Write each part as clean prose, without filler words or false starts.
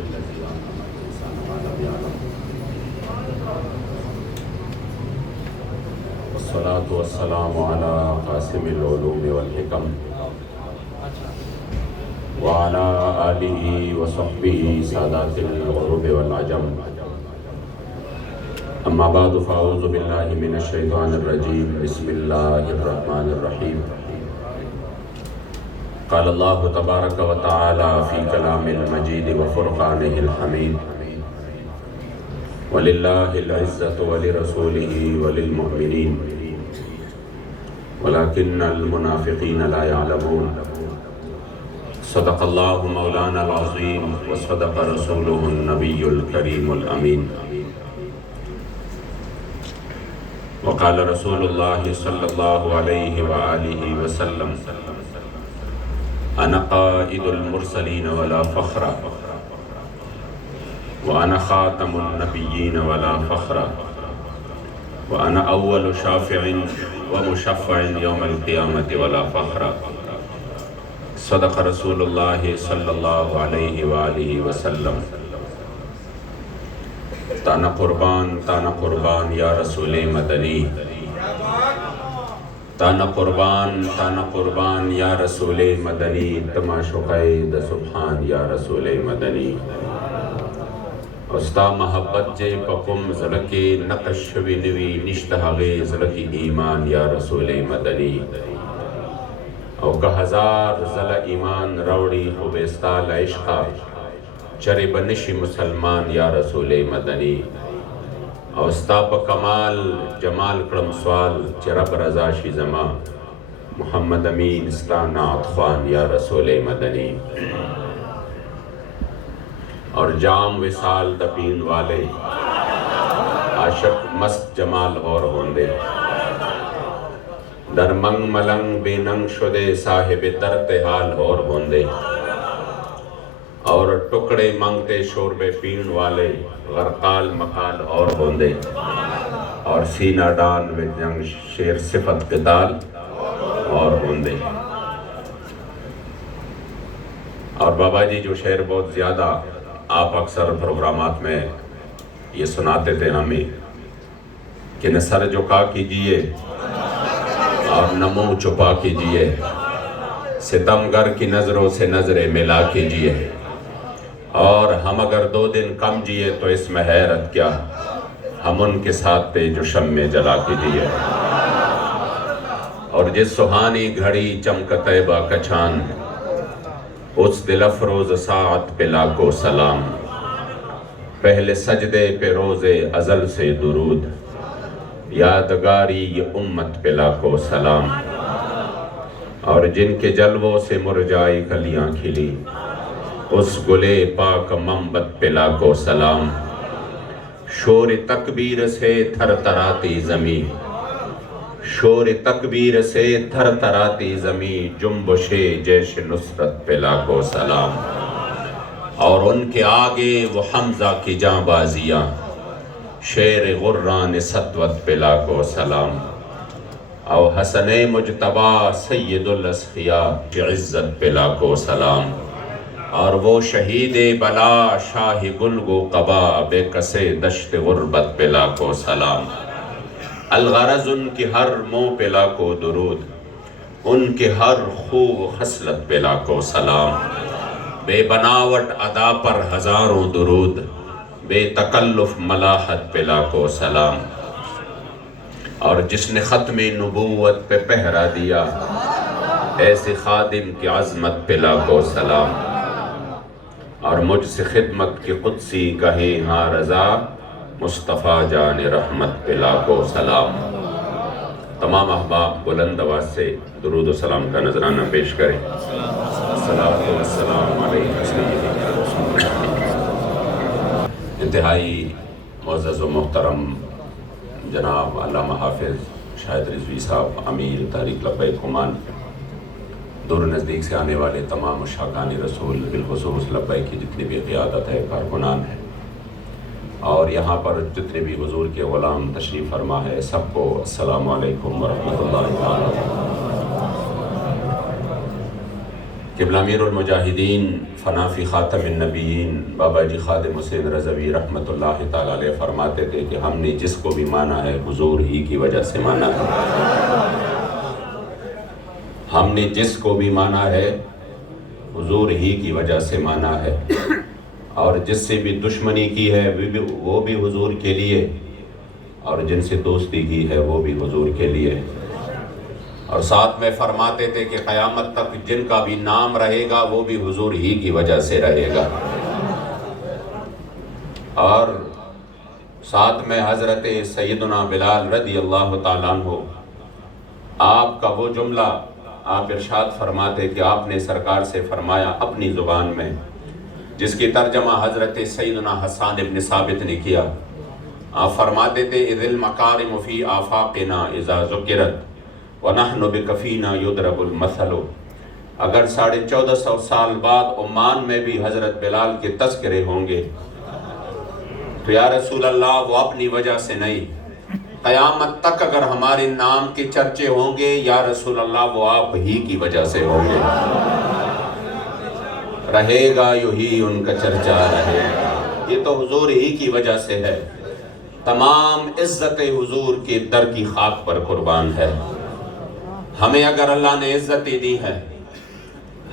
الذي علم الإنسان ما لم يعلم والصلاة والسلام على قاسم العلوم والحكم وعلى آله وصحبه سادات الغرب والعجم أما بعد فأعوذ بالله من الشيطان الرجيم بسم الله الرحمن الرحيم قال الله تبارك وتعالى في كلام المجيد وفرقانه الحميد ولله العزة ولرسوله وللمؤمنين ولكن المنافقين لا يعلمون صدق الله مولانا العظيم وصدق رسوله النبي الكريم الأمين وقال رسول الله صلى الله عليه وآله وسلم أنا قائد المرسلين ولا فخر وأنا خاتم النبيين ولا فخر وأنا أول شافع ومشفع يوم القيامة ولا فخر صدق رسول الله صلى الله عليه وآله وسلم تانا قربان یا رسول مدنی تانا قربان یا رسول مدنی تماشقید سبحان یا رسول مدنی استا محبت جے پکم زلکی نقش شوی نوی نشتہغی زلکی ایمان یا رسول مدنی او کہ ہزار زل ایمان روڑی خوبستا لعشقا چرے بنشی مسلمان یا رسول مدنی او استا پا کمال جمال کرم سوال چرب رضا شی زمان محمد امین استا نعت خوان یا رسول مدنی اور جام وصال دپین والے عاشق مست جمال اور ہوندے در منگ ملنگ بے ننگ شدے صاحب ترتحال اور ہوندے اور ٹکڑے مانگتے شوربے پین والے غرقال مقال اور ہوندے اور سینہ ڈان و جنگ شیر صفت قتال اور ہوندے اور بابا جی جو شعر بہت زیادہ آپ اکثر پروگرامات میں یہ سناتے تھے ہمیں کہ نہ سر جھکا کیجئے اور نہ منہ چھپا کیجئے ستمگر کی نظروں سے نظریں ملا کیجئے اور ہم اگر 2 دن کم جیے تو اس میں حیرت کیا ہم ان کے ساتھ تھے جو شمع جلا کیجئے اور جس سہانی گھڑی چمک طیبہ کا چاند اس دل افروز ساعت پہ لاکھوں سلام پہلے سجدے پہ روز ازل سے درود یادگاری یہ امت پہ لاکھوں سلام اور جن کے جلووں سے مرجائی کلیاں کھلی اس گلے پاک منبت پہ لاکھوں سلام شور تکبیر سے تھر تراتی زمین شور تکبیر سے تھر تراتی زمین جنبش جیش نصرت پہ لاکھوں سلام اور ان کے آگے وہ حمزہ کی جاں بازیاں شیر غران سطوت پہ لاکھوں سلام او حسن مجتبی سید الاسخیاء کی عزت پہ لاکھوں سلام اور وہ شہید بلا شاہ گلگو قبا بے کسے دشت غربت پہ لاکھوں سلام الغرض ان کی ہر منہ پہ لاکھوں درود ان کے ہر خوب خصلت پہ لاکھوں سلام بے بناوٹ ادا پر ہزاروں درود بے تکلف ملاحت پہ لاکھوں سلام اور جس نے ختم نبوت پہ پہرا دیا ایسے خادم کی عظمت پہ لاکھوں سلام اور مجھ سے خدمت کی قدسی کہے ہاں رضا مصطفیٰ جان رحمت پہ لاکھوں سلام تمام احباب بلند آواز سے درود و سلام کا نذرانہ پیش کریں الصلاۃ والسلام علیہ سیدنا رسول اللہ۔ انتہائی معزز و محترم جناب علامہ حافظ شاہد رضوی صاحب امیر تحریک لبیک عمان، دور نزدیک سے آنے والے تمام مشاقان رسول بالخصوص لبیک کی جتنی بھی قیادت ہے کارکنان ہے اور یہاں پر جتنے بھی حضور کے غلام تشریف فرما ہے سب کو السلام علیکم ورحمۃ اللہ تعالیٰ۔ قبلہ امیر المجاہدین فنافی خاتم النبیین بابا جی خادم حسین رضوی رحمۃ اللہ تعالیٰ علیہ فرماتے تھے کہ ہم نے جس کو بھی مانا ہے حضور ہی کی وجہ سے مانا ہے، ہم نے جس کو بھی مانا ہے حضور ہی کی وجہ سے مانا ہے، اور جس سے بھی دشمنی کی ہے وہ بھی حضور کے لیے، اور جن سے دوستی کی ہے وہ بھی حضور کے لیے۔ اور ساتھ میں فرماتے تھے کہ قیامت تک جن کا بھی نام رہے گا وہ بھی حضور ہی کی وجہ سے رہے گا۔ اور ساتھ میں حضرت سیدنا بلال رضی اللہ تعالیٰ عنہ، آپ کا وہ جملہ آپ ارشاد فرماتے کہ آپ نے سرکار سے فرمایا اپنی زبان میں، جس کی ترجمہ حضرت سیدنا حسان ابن ثابت نے کیا۔ آپ فرماتے تھے اذ المکارم فی آفاقنا اذا ذکرت وَنَحْنُ بِكَفِينَا يُضْرَبُ الْمَثَلُ۔ اگر 1450 سال بعد عمان میں بھی حضرت بلال کے تذکرے ہوں گے تو یا رسول اللہ وہ اپنی وجہ سے نہیں، قیامت تک اگر ہمارے نام کے چرچے ہوں گے یا رسول اللہ وہ آپ ہی کی وجہ سے ہوں گے، رہے گا یوں ہی ان کا چرچا رہے گا، یہ تو حضور ہی کی وجہ سے ہے۔ تمام عزت حضور کے در کی خاک پر قربان ہے۔ ہمیں اگر اللہ نے عزتیں دی ہے،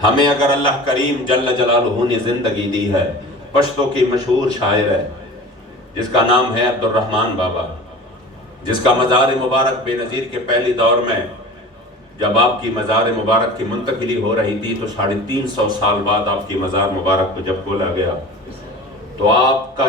ہمیں اگر اللہ کریم جل جلالہ نے زندگی دی ہے، پشتو کی مشہور شاعر ہے جس کا نام ہے عبد الرحمن بابا، جس کا مزار مبارک بے نظیر کے پہلی دور میں جب آپ کی مزار مبارک کی منتقلی ہو رہی تھی تو 350 سال بعد آپ کی مزار مبارک کو جب کھولا گیا تو آپ کا